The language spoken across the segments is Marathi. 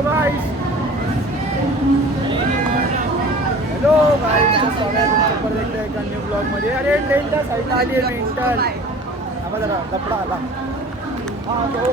हॅलो गाईस, हॅलो गाईस, स्वागत आहे एका न्यू ब्लॉगमध्ये. अरे टेंटा साईडला आली आहे मेंटल. हा जरा कपडा आला. हा हो.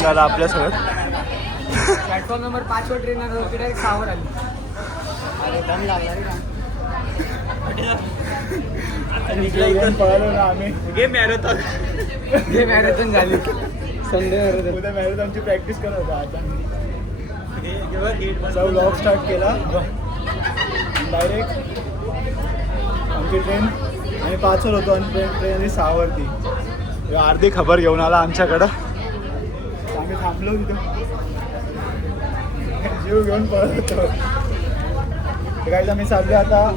झाला आपल्यासोबत. प्लॅटफॉर्म नंबर 5 वर ट्रेन डायरेक्ट 6 वर आली. अरे दम लागला रे. पळालो ना आम्ही. गेम मॅरेथॉन झाली. संडे उद्या मॅरेथॉनची प्रॅक्टिस करत होता. आता व्लॉग स्टार्ट केला डायरेक्ट. आमची ट्रेन आणि 5 वर होतो आणि ट्रेन 6 वरती. अर्धी खबर घेऊन आला आमच्याकडं. आम्ही थांबलो तिथं, जीव घेऊन पळत होतो. काय आम्ही चाललो आता.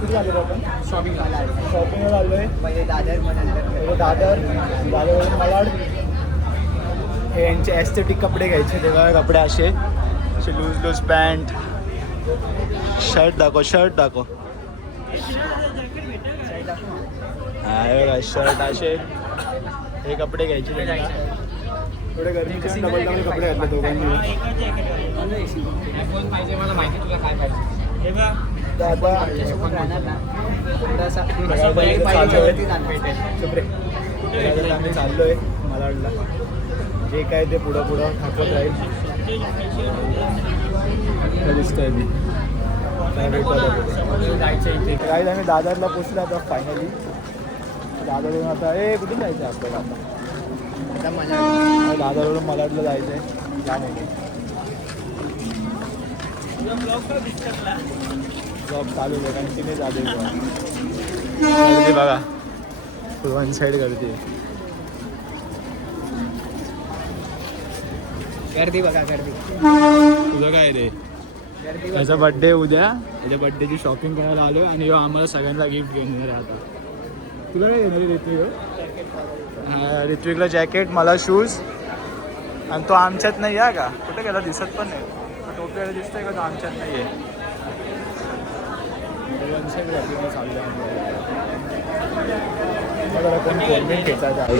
कुठे आलो आपण? शॉपिंगला आलो आहे. पहिले दादरवरून मलाड. हे यांचे ॲस्थेटिक कपडे घ्यायचे. तेव्हा कपडे असे लूज पॅन्ट. शर्ट दाखव. हा शर्ट असे हे कपडे घ्यायचे. थोडे गरमीचे डबल कपडे घातले दोघांनी. आम्ही चाललोय मलाडला. जे काय ते पुढं थांबत राहील. दिसतोय मी काय. आम्ही दादरला पोचलो आता फायनली. दादरवरून आता कुठून जायचं आहे आपल्याला? आता दादरवरून मलाडला जायचं आहे. जाम होते जॉब चालू आहे. कंटिन्यू चालू आहे. गर्दी बघा, वन साईड गर्दी आहे. गर्दी बघा, गर्दी. तुझं काय रे? त्याचा बड्डे उद्या. त्याच्या बड्डेची शॉपिंग करायला आलो आणि आम्हाला सगळ्यांना गिफ्ट घेऊन येणार आहे. आता तुला काय येणार आहे ऋत्विक? ऋत्विकला जॅकेट, मला शूज. आणि तो आमच्यात नाही आहे का? कुठे गेला? दिसत पण नाही. टोपीला दिसतोय का? तो आमच्यात नाही आहे.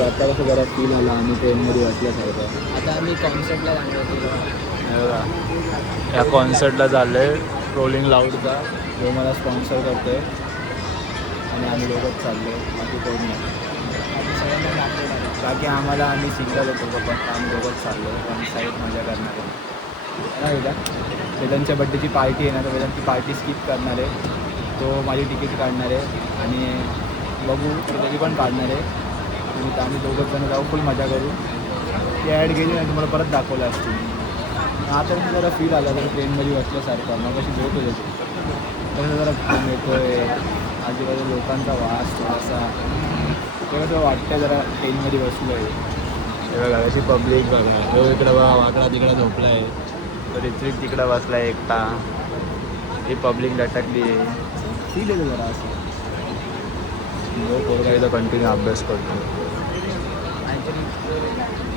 आता कसं जरा फील आला आणि ट्रेनमध्ये वाटल्यासारखं. आता आम्ही कॉन्सर्टला जाणार. या कॉन्सर्टला चाललो आहे रोलिंग लाऊडचा. जो मला स्पॉन्सर करतो आहे आणि आम्ही दोघंच चाललो आहे. बाकी कोण नाही. बाकी आम्हाला आम्ही सिंगल होतो पण आम्ही दोघंच चाललो आहे. वन साईड मजा करणार आहे ना. वेदांच्या बड्डेची पार्टी आहे ना, तर वेदांची पार्टी स्किप करणार आहे. तो माझी तिकीट काढणार आहे आणि बघू त्याची पण काढणार आहे. आणि आम्ही दोघंच जण जाऊ, फुल मजा करू. ती ॲड गेली नाही तुम्हाला परत दाखवलं असतील. आता मी जरा फील आला तर ट्रेनमध्ये बसल्यासारखं. मग कशी झोप येते तसं जरा घाम येतो आहे. आजूबाजू लोकांचा वास थोडासा तेव्हा वाटतं जरा ट्रेनमध्ये बसलो आहे. हे बघा अशी पब्लिक बघा. तो इकडं बघा वाकडा तिकडं झोपला आहे. तर ऋत्विक तिकडं बसला आहे एकटा. ही पब्लिक लटकली आहे. फील येतो जरा असं. जो पोरगा इथं कंटिन्यू अभ्यास करतो.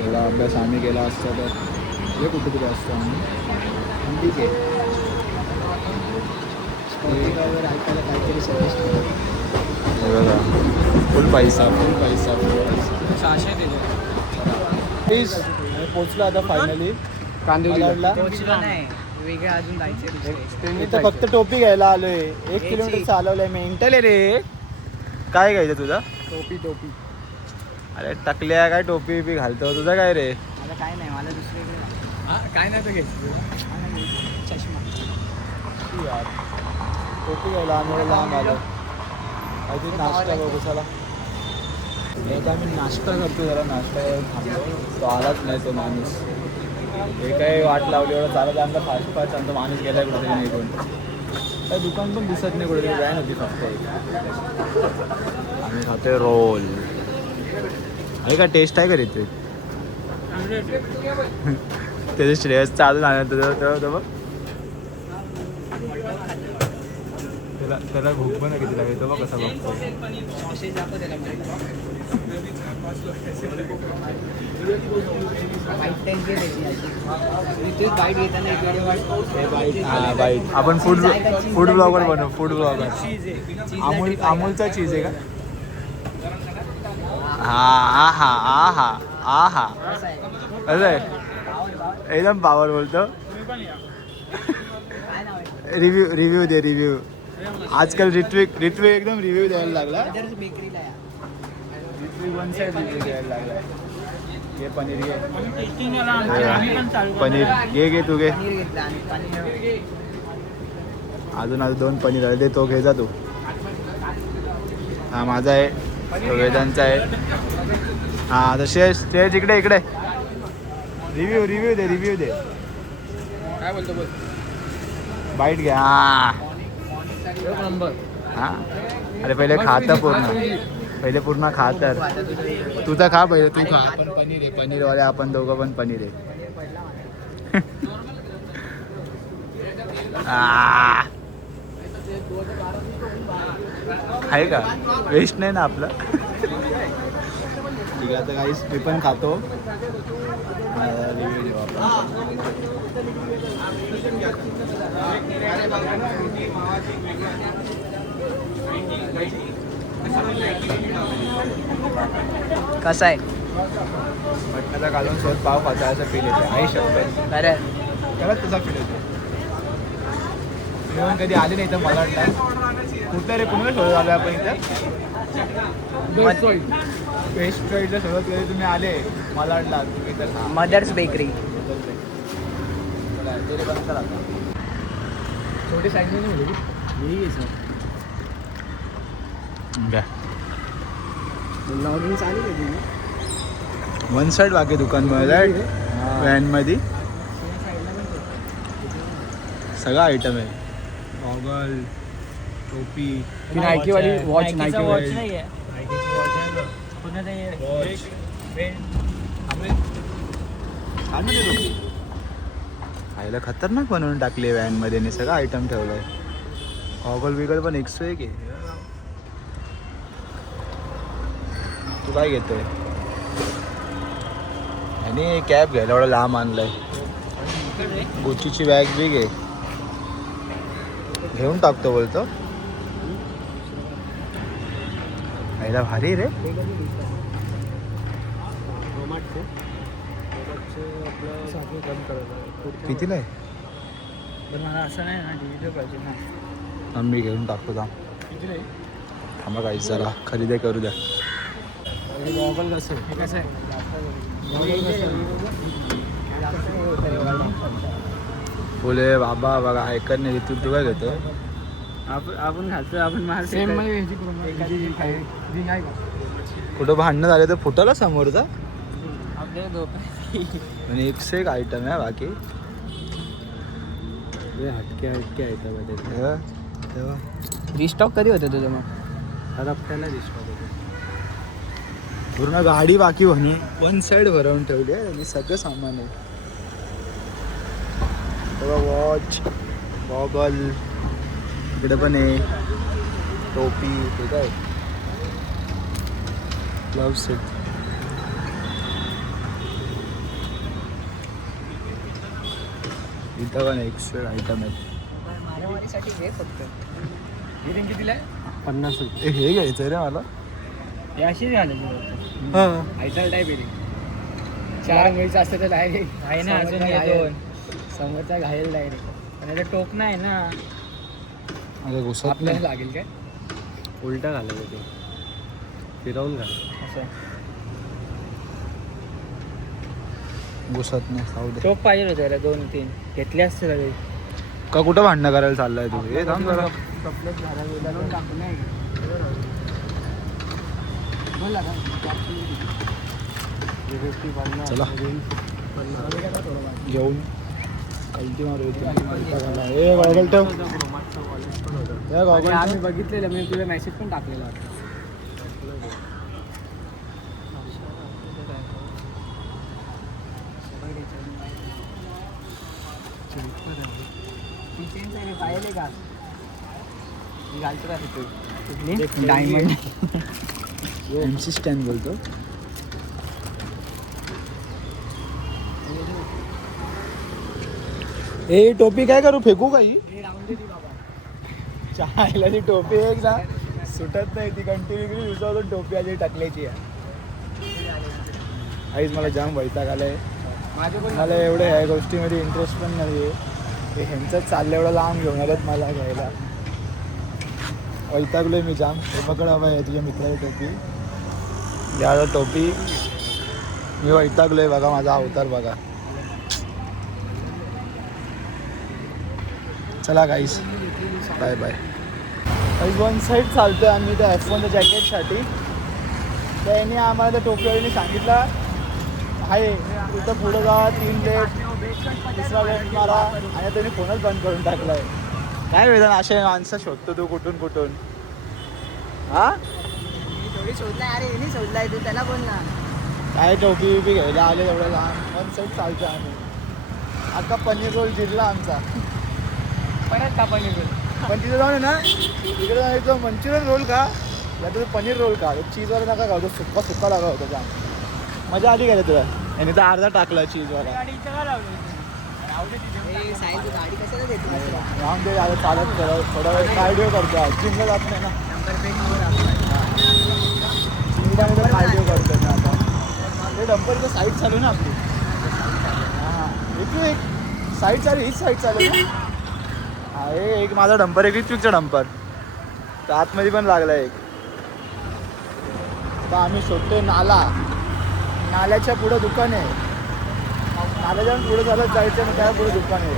एवढा अभ्यास आम्ही केला असता तर हे कुठेतरी असतो आम्ही. ठीक आहे. ऐकायला काहीतरी सजेस्ट बघा फुल पैसा. 600 प्लीज पोचलो आता फायनली मलाडला. पोहोचलो नाही, वेगळे अजून जायचे. मी तर फक्त टोपी घ्यायला आलोय. 1 किलोमीटर चालवलंय. मेंटल आहे रे. काय घ्यायचं तुझं? टोपी. अरे टकल्या काय टोपी बी घालतो. तुझं काय रे? मला काय नाही, मला दुसरे काय नाही. तर घ्यायचं चष्मा. यार टोपी घ्यायला आम्ही लांब आलो. अजून नाश्ता बघू चला. एकदा आम्ही नाश्ता करतो. जरा नाश्ता थांबलो. तो आलाच नाही तो माणूस. हे काय वाट लावली एवढं चालत आमचा फास्ट आणि तो माणूस गेलाय कुठेतरी निघून. काही दुकान पण दिसत नाही कुठेतरी. व्हॅन होती फक्त. आम्ही खातोय रोल. आहे का टेस्ट आहे का रे ते? त्याचे श्रेयस चालून आलं तेव्हा बघ. त्याला भूक पण किती लागेल तो बघ कसा बघतो. बाईट घेताना एक व्हिडिओ हा बाईट आपण फूड ब्लॉगर बनवू फूड ब्लॉगर अमूलचा चीज आहे का हा हा हा हा हा हा असं आहे एकदम पावर बोलतो रिव्ह्यू दे रिव्ह्यू आजकाल ऋत्विक एकदम रिव्ह्यू द्यायला लागला बेकरीला ऋत्विक वन साईड रिव्ह्यू द्यायला लागला घे पनीर घे पनीर घे तू घे पनीर घेतलं आणि पनीर अजून 2 पनीर आहे तो घे जा तू हा माझा आहे तो वेदांचा आहे हा आता श्रेयस इकडे रिव्ह्यू दे काय बोलतो बोल बाईट घ्या हा एक नंबर हा अरे पहिले खाता पूर्ण खा तर तुझा खा पहिले तू खा आपण पनीर आहे पनीरवाले आपण दोघं पण पनीर आहे आहे का वेस्ट नाही ना आपलं ठीक आहे आता काहीच मी पण खातो रिव्ह्यू देऊ आपण कसा आहे मटणाचा घालून सोबत पाव खायचा असं फील येते आई शपथ अरे खरंच तुझा फील येते मी कधी आले नाही तर मला वाटतं कुठं रे कुणाला शोधत आलो आपण इथं वेस्ट साईडला शोधत कधी तुम्ही आले मला वाटलं तुम्ही तर मदर्स बेकरी छोटी साईज नाही सर लॉगिंग चालू आहे तुझी वन साईड बाकी दुकान व्हॅनमध्ये सगळं आयटम आहे गॉगल टोपी नायकीवाली वॉच वॉच नाही आहे खायला खतरनाक बनवून टाकले व्हॅनमध्ये आणि सगळं आयटम ठेवलंय गॉगल बिगल पण 101 आहे तू काय घेतोय आणि कॅब घ्यायला एवढा लांब आणलाय गुचीची बॅग बी घे घेऊन टाकतो बोलतो खायला भारी रे कितीला आहे मला असं नाही ना डिजिटल पाहिजे ना आम्ही घेऊन टाकतो थांबा काही जरा खरेदी करू द्या गॉगल कसं हे कसं आहे बोले बाबा बघा ऐकत नाही तू काय घेतो आपण घालतो आपण मला सेम कुठं भांडणं झाले तर फुटाला समोरचा आपल्या आणि 101 आयटम आहे बाकी हटके आयटम आहे तेव्हा रिस्टॉक कधी होतं तुझं मग आता आपल्याला रिस्टॉक होतो पूर्ण गाडी बाकी म्हणून 1 साईड भरवून ठेवली आहे आणि सगळं सामान आहे वॉच गॉगल इकडे पण आहे टोपी ठीक आहे ग्लव्ह सेट इथं पण 100 आयटम आहेत मारामारीसाठी घे फक्त हे कितीला आहे 50 रुपये हे घ्यायचं रे मला हे अशीच घालायची हां आयताल टाईप आहे 4 मिळचं असतं तर डायरेक्ट आहे ना अजून हे 2 समोरचा घायल डायरेक्ट पण याचा टोक नाही ना अरे घुसत आपल्याला लागेल काय उलटा घालायचं ते फिरवून घाल असं घुसत नाही जाऊ दे टोक पाहिजे होतं याला 2-3 घेतले असते सगळे का कुठं भांडणं करायला चाललाय तू हे थांब जरा कपलेट घालायला टाकू नाही बोला का चला घेऊन कल्टी मारू हे गॉगल ठेव हे गॉगल आम्ही बघितलेलं मी तुला मेसेज पण टाकलेला होता पाहिले का मी घालतो का तिथे डायमंड MC स्टँड बोलतो ए टोपी काय करू फेकू काही हे राहून दे ती बाबा. चायला ती टोपी एक ना सुटत नाही ती कंटिन्यू दिवसावरून टोपी आधी टाकल्याची आहे. आईच मला जाम वैताग आलाय. मला एवढं ह्या गोष्टीमध्ये इंटरेस्ट पण नाही आहे. ह्यांचंच चाललं एवढं लांब घेऊन आलं मला घ्यायला. वैतागलोय मी जाम. हे पकड हवं आहे तुझ्या मित्राची टोपी. घ्या टोपी. मी वैतागलोय बघा माझा अवतार बघा. चला गाईस बाय बाय. गाईस वन साईड चालतोय आम्ही त्या F1च्या जॅकेटसाठी. त्यांनी आम्हाला त्या टोपीवालीने सांगितलं आहे इथं पुढं जा 3 लेफ्ट 3रा लेफ्ट मारा आणि त्यांनी फोनच बंद करून टाकलाय. काय वेदन असे माणसं शोधतो तू कुठून कुठून. हा थोडी शोधलाय अरे यांनी शोधलाय तू त्याला बोल ना. काय टोपी बिपी घ्यायला आले एवढं लहान. वन साईड चालतो आम्ही. आता पनीर रोल जिरला आमचा. परत का पनीर पण तिथे जाऊन ना तिकडे जायचं मंचुरियन रोल का या तर पनीर रोल का चीजवाला नका खाऊ सुक्का सुक्का लागा होता जाम. मजा आली का रे तुला. याने तर अर्धा टाकला चीजवाला. गाडी कशाला देतो राहून दे आता चालत थोडा वेळ कार्डिओ करतो. जिमला जात नाही ना. नंबर प्लेट जिमला कार्डिओ करतो ना आता. हे डंपरचं साईड चालू ना आपली. हां इथून एक साईड चालू हीच साईड चालू ना. हा एक माझा डंपर एक इथूचा डंपर तर आतमध्ये पण लागला एक. आता आम्ही शोधतोय नाला. नाल्याच्या पुढं दुकान आहे. नाल्याच्या पुढे चालत जायचं आणि त्या पुढे दुकान आहे.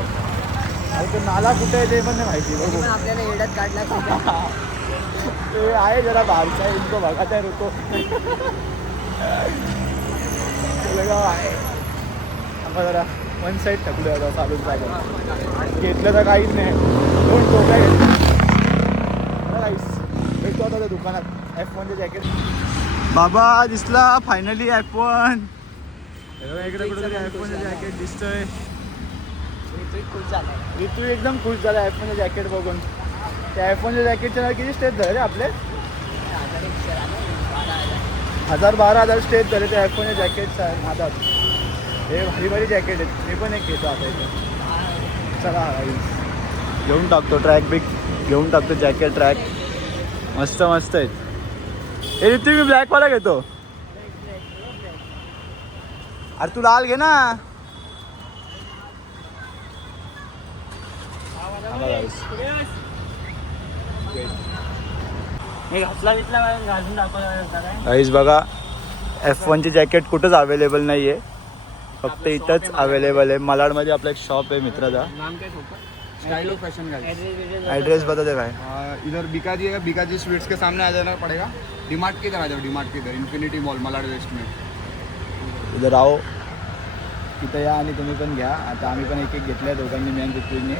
आणि तो नाला कुठे आहे ते पण नाही माहिती. पण आपल्याला एवढ्यात काढला ते आहे जरा बाहेरचा इनको बघा त्या रुको आहे. आपण जरा वन साईड थकलो आता चालूच जागा घेतलं तर काहीच नाही. 2 टोप्या घेतल्या काहीच भेटतो आता त्या दुकानात F1चे जॅकेट. बाबा दिसला फायनली F1. इकडे कुठे F1चे जॅकेट दिसतोय. खुश झाला ऋतू एकदम खुश झाला F1चे जॅकेट बघून. त्या F1च्या जॅकेटच्या किती स्टेप झाले रे आपले. 1000-12,000 स्टेप झाले त्या F1च्या जॅकेटच्या हातात. हे भारी भारी जॅकेट आहेत. मी पण एक घेतो आता इथे. चला घेऊन टाकतो ट्रॅक बिक घेऊन टाकतो जॅकेट ट्रॅक. मस्त मस्त आहेत. हे ऋतू मी ब्लॅकवाला घेतो. अरे तू लाल घे ना. घालून दाखवला गाईज बघा F1चे जॅकेट कुठंच अवेलेबल नाही आहे. फक्त इथंच अवेलेबल आहे. मलाडमध्ये आपला एक शॉप आहे मित्राचा. नाम क्या छोटा style of fashion guys. Address बता दे भाई. इधर बीकाजी है. बीकाजी स्वीट्स के सामने आ जाना पड़ेगा. डीमार्ट की इधर आ जाओ. डीमार्ट की इधर इन्फिनिटी मॉल मलाड वेस्ट में. इधर आओ. तिथं या आणि तुम्ही पण घ्या. आता आम्ही पण एक घेतलं आहे दोघांनी मी आणि पृथ्वीने.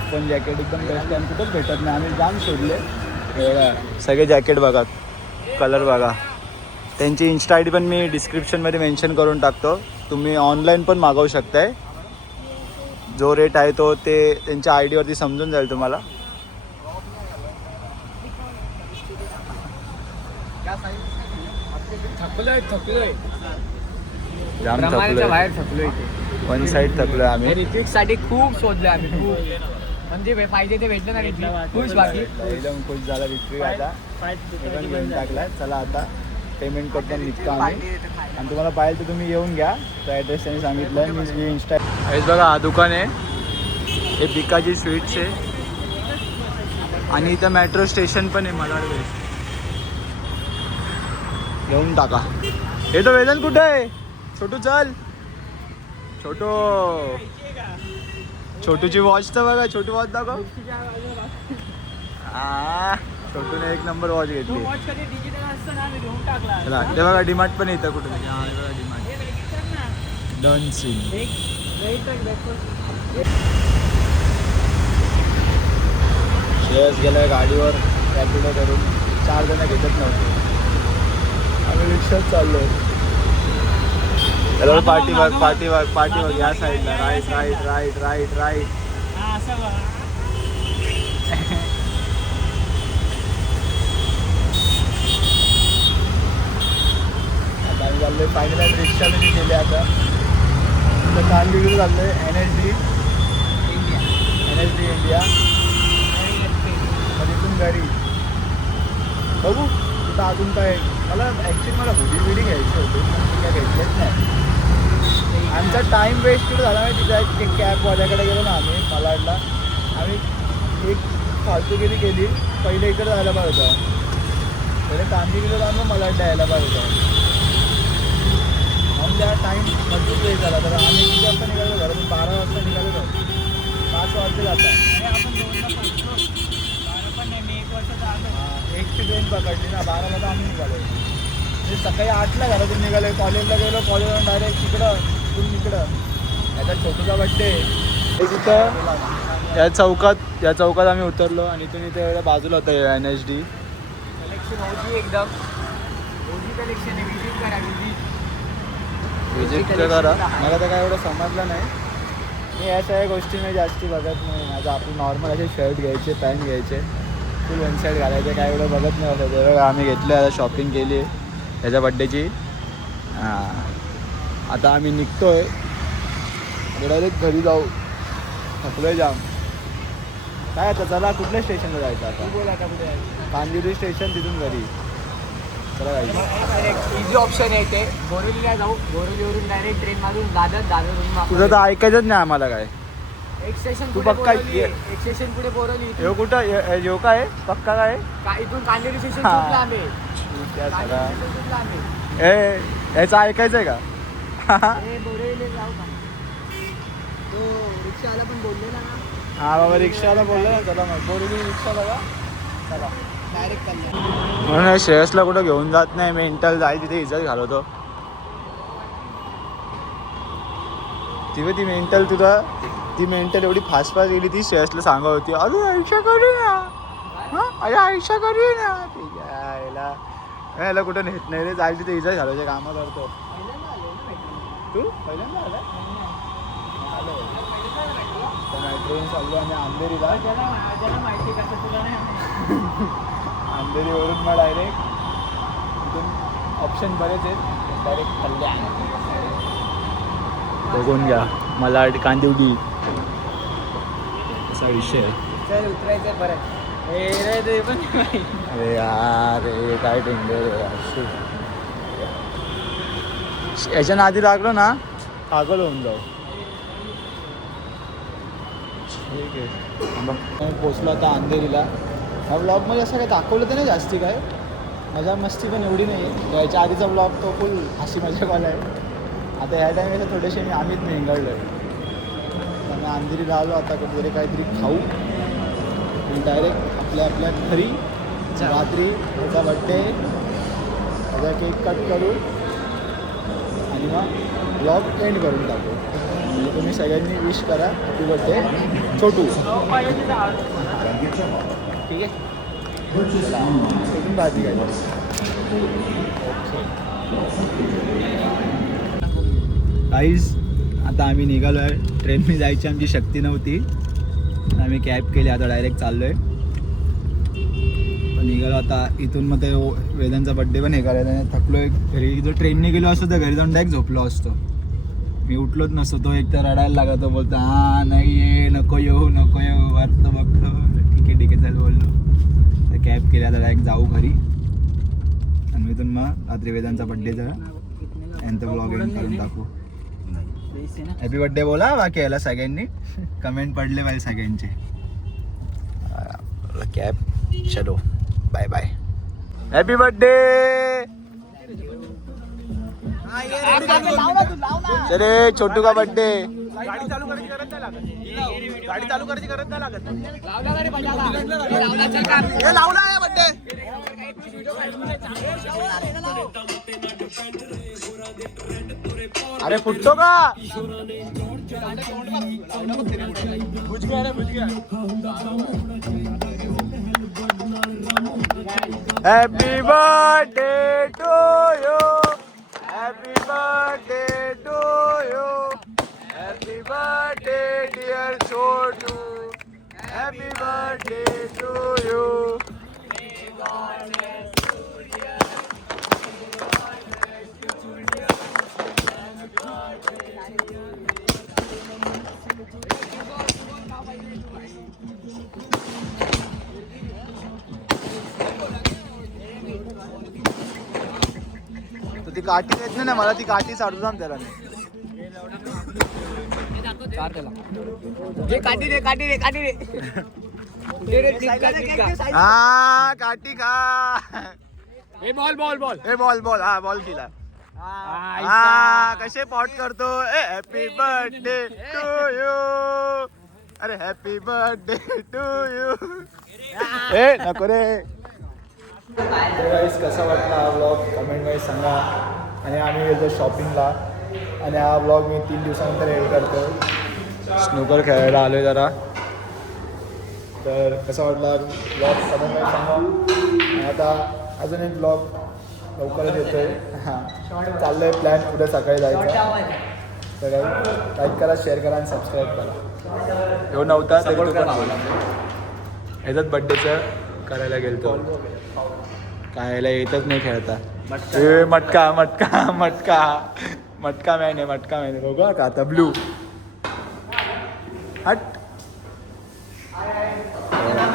F1 जॅकेट एकदम बेस्ट आहे. कुठंच भेटत नाही. आम्ही जाम शोधले. सगळे जॅकेट बघा कलर बघा. त्यांची इन्स्टा आय डी पण मी डिस्क्रिप्शनमध्ये मेन्शन करून टाकतो. तुम्ही ऑनलाईन पण मागवू शकताय. जो रेट आहे तो ते त्यांच्या आय डीवरती समजून जाईल तुम्हाला. थकलोय जाम प्रमाणाच्या थकलोय. बाहेर थकलोय इथे. वन साईड थकलोय आम्ही. ऋत्विक साठी खूप शोधले आम्ही खूप. म्हणजे पाहिजे ते भेटलं ना ऋत्विक खुश बाकी. एकदम खुश झाला ऋत्विक. आता ते पण घेऊन टाकला. चला आता पेमेंट करतो निघतो आम्ही. आणि तुम्हाला पाहिजे तर तुम्ही येऊन घ्या. तो ॲड्रेस त्यांनी सांगितलं. मी इंस्टा हेच बघा हा दुकान आहे. हे बिकाजी स्वीट्स आहे. आणि इथं मेट्रो स्टेशन पण आहे मलाड वेस्ट. घेऊन टाका. हे तो वेदन कुठे आहे. छोटू चल. छोटूची वॉच तर बघा. छोटू वॉच दाखव. छोटूने 1 नंबर वॉच घेतली. चला ते बघा डीमार्ट पण येतं कुठे. Done scene. शेअर्स गेलाय गाडीवर रॅपिडो करून. 4 जण घेतच नव्हते. आम्ही रिक्षात चाललो. त्याला पार्टी बघ या साईडला. राईट. आता आम्ही चाललोय फायनल रिक्षाने गेले. आता कांदिवली चाललोय NSD NSD इंडिया. मग तिथून घरी बघू तिथं अजून काय. मला ॲक्च्युली मला हुडी घ्यायची होती पण मी काय घेतलेच नाही. आमचा टाईम वेस्ट कुठं झाला नाही. तिथं एक कॅबवाल्याकडे गेलो ना आम्ही मालाडला. आम्ही एक फालतूगिरी केली. पहिले इकडे जायला पाहिजे होतं. पहिले कांदिवलीला जाऊन मग मालाडला यायला पाहिजे होतं. म्हणून त्या टाईम भरपूर वेळ झाला. तर आम्ही किती वाजता निघालो घरातून 12 वाजता निघालो. 5 वाजता जातात. आपण 2ला पोहोचलो. 12 पण नाही, मी 1 वाजता आलो. 1ची ट्रेन पकडली ना. 12ला तर आम्ही निघालो. म्हणजे सकाळी 8ला घरातून निघालो. कॉलेजला गेलो. कॉलेजवरून डायरेक्ट तिकडं तिथून इकडं. याचा छोटूचा बड्डे तिथं या चौकात आम्ही उतरलो. आणि इथून इथे बाजूला होतं NSD. कलेक्शन होती एकदम. होती कलेक्शन आहे. विजिट करा विजिट करा. मला तर काय एवढं समजलं नाही. मी या सगळ्या गोष्टी मी जास्ती बघत नाही. माझं आपलं नॉर्मल असे शर्ट घ्यायचे, पॅन्ट घ्यायचे, फुल वन साईड घालायचे. काय एवढं बघत नाही होतं. तेव्हा आम्ही घेतलं. आता शॉपिंग केली आहे त्याच्या बड्डेची. आता आम्ही निघतो आहे. डायरेक्ट घरी जाऊ. थकलोय जाम. काय आता चला कुठल्या स्टेशनला जायचं आता. बोला आता कुठे जायचं. कांदिवली स्टेशन तिथून घरी. चला जायचं. इझी ऑप्शन आहे ते. बोरिवलीला जाऊ. बोरिवलीवरून डायरेक्ट ट्रेन मारून दादरवरून तुझं तर ऐकायचंच नाही आम्हाला काय. एक स्टेशन तू पुढे पक्का बोरिवली आहे. एक स्टेशन पुढे बोरिवली. हे कुठं हे काय पक्का काय इथून कांदिवली स्टेशन हा. खूप लांब आहे. त्या सगळा कांदिवली स्टेशन खूप लांब आहे. याचं ऐकायचं आहे का. हे बोरिवलीला जाऊ का. तो रिक्षावाला पण बोललेला ना. हा बाबा रिक्षाला बोललो ना. चला मग बोरिवली रिक्षा बघा. चला डायरेक्ट कल्याण. म्हणून श्रेयसला कुठं घेऊन जात नाही. मेंटल जाईल तिथे इज्जत घालवतो. ती मेंटल ती मेंटल एवढी फास्ट गेली. ती श्रेयसला सांगत होती अरे आयुष्या करूया. अरे आयुष्या करूया ना. ठीक आहे याला कुठं नेत नाही रे. जाईल तिथे इज्जत घालवायचे कामं करतो. तू पहिल्यांदा आला आलो. ट्रेन चाललो आम्ही अंधेरीला. त्याला माहिती कसं तुला नाही. अंधेरीवरून मग डायरेक्ट इथून ऑप्शन बरेच आहेत. डायरेक्ट कल्याण बघून घ्या. मला कांदिवली असा विषय आहे. चल उतरायचं परत. ते पण अरे यार हे काय डेंजर याच्या नादी लागलो ना पागल होऊन जाऊ. ठीक आहे पोचलो आता अंधेरीला. ह्या ब्लॉगमध्ये असं काय दाखवलं तर नाही जास्ती काय. मजा मस्ती पण एवढी नाही आहे. याच्या आधीचा ब्लॉग तो फुल हसी मजाकवाला आहे. आता ह्या टायमाला थोडेसे आम्हीच निघालो आहे. त्यामुळे अंधेरीला आलो. आता कुठेतरी काहीतरी खाऊ आणि डायरेक्ट आपल्या घरी. रात्री त्याचा बड्डे त्याचा केक कट करू आणि मग ब्लॉग एंड करून टाकू. म्हणजे तुम्ही सगळ्यांनी विश करा हॅपी बड्डे छोटू. ठीक आहे. कुठून पाहते काय ओके काहीच. आता आम्ही निघालो आहे. ट्रेनने जायची आमची शक्ती नव्हती. आम्ही कॅब केली. आता डायरेक्ट चाललो आहे. निघालो आता इथून. मग ते वेदांचा बड्डे पण हे करायला थकलो आहे. घरी जर ट्रेनने गेलो असतो तर घरी जाऊन डायरेक्ट झोपलो असतो. मी उठलोच नसतो. तो एक तर रडायला लागतो. बोलतो हां नाही ये नको येऊ वरतं बघतो. ठीक आहे चल बोललो. तर कॅब केली. आता डायरेक्ट जाऊ घरी. आणि इथून मग रात्री वेदांचा बड्डे जरा यांचं ब्लॉग एंड करून टाकू. हॅपी बड्डे बोला बाकी याला सगळ्यांनी. कमेंट पडले पाहिजे सगळ्यांचे. कॅब चलो बाय बाय. Happy birthday. चले छोटू का बर्थडे. गाडी चालू करायची गरज नाही लागत. गाडी चालू करायची गरज नाही लागत. लावला आहे बर्थडे. अरे फुटतो का. Happy birthday to you. Happy birthday to you. Happy birthday dear Chotu. Happy birthday to you. ती काठी देत नाही ना मला, ती काठी साडू जाम त्याला मी. जे काठी दे काठी दे काठी दे दे रे, टिक्का, टिक्का. हा काठी खा. हे बॉल बॉल बॉल ए बॉल बॉल हा बॉल केला. हा कसे पॉट करतो. Happy birthday to you. अरे हॅपी बर्थडे टू यू. ए नको रे. कसा वाटला हा ब्लॉग कमेंट मध्ये सांगा. आणि आम्ही गेलो शॉपिंगला आणि हा ब्लॉग मी 3 दिवसानंतर एडिट करतो. स्नूकर खेळायला आलो आहे जरा. तर कसा वाटला ब्लॉग कमेंट मध्ये सांगा. आणि आता अजून एक ब्लॉग लवकरच येतो आहे. हां चाललं आहे प्लॅन उद्या सकाळी जायचं. तर लाईक करा, शेअर करा आणि सबस्क्राईब करा. येऊ नव्हता तरी तो पण ह्याचाच बड्डेचं करायला गेलतो. काय याला येतच नाही खेळता. ए मटका मटका मटका मटका मॅन आहे. मटका मॅन आहे बघा का आता ब्लू हट.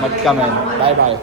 मटका मॅन बाय बाय.